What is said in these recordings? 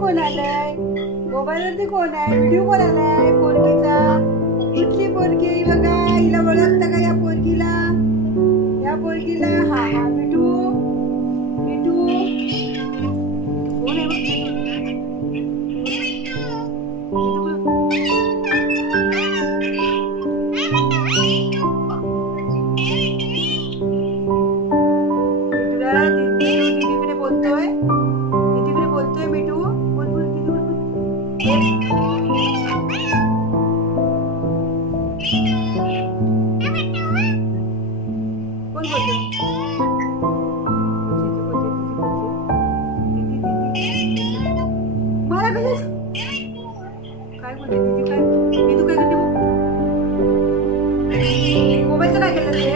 कोण आलाय? मोबाईलवरती कोण आहे? व्हिडिओ कोण आलाय? पोरगीचा. कुठली पोरगी बघा? हिला ओळखता का या पोरगीला? या पोरगीला हा हा मिठू मिठू कोण आहे? दीदीकडे बोलतोय. दीदीकडे बोलतोय मिठू. बोल बोल दीदी बोल. कोण बोलतोय? मला कसं काय बोलते दीदी? काय दीदू काय करते? मोबाईलचं काय केलं ते?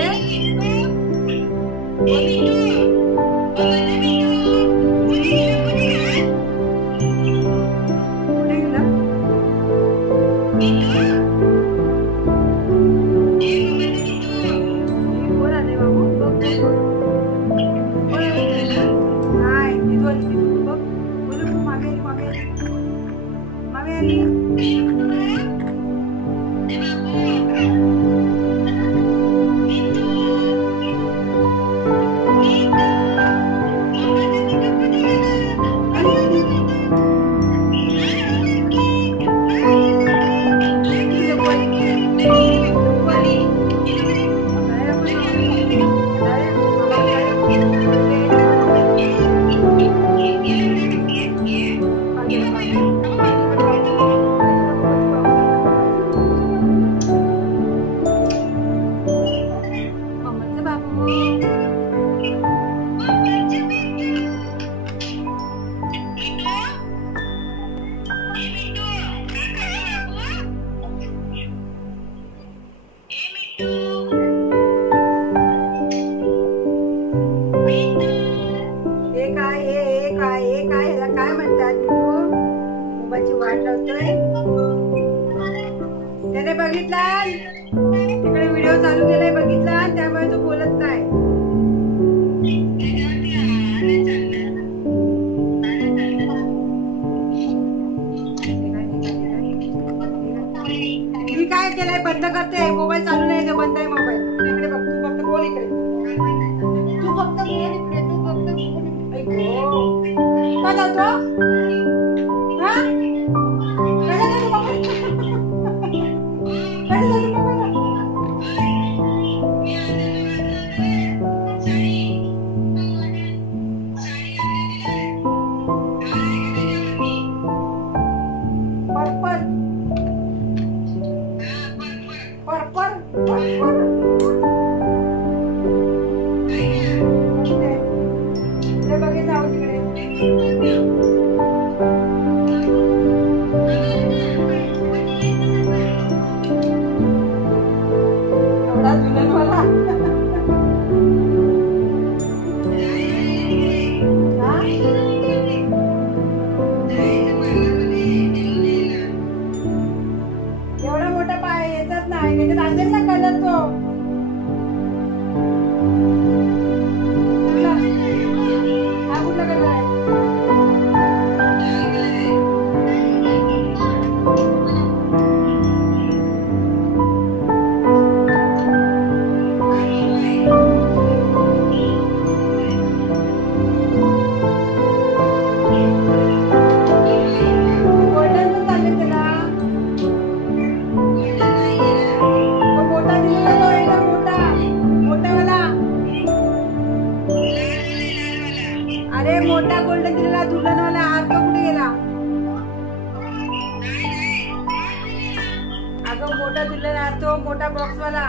काय म्हणतात? मोबाईलची वाट लावतोय. त्याने बघितला तिकडे व्हिडिओ चालू केलाय, बघितला, त्यामुळे तो बोलत नाही. मी काय केलंय? बंद करते मोबाईल. चालू नाही का? बंद आहे मोबाईल. इकडे बघ. तू फक्त बोल इकडे. तू फक्त बोल इकडे. तू फक्त काय जातो? एवढा मोठा पाय येतात नाही असेल ना कलर तो. हा कुठला कलर आहे? अरे मोठा गोल्डन दिलेला दुल्हनवाला हात तो कुठे गेला? अगं मोठा दुल्हन हात तो मोठा बॉक्स वाला.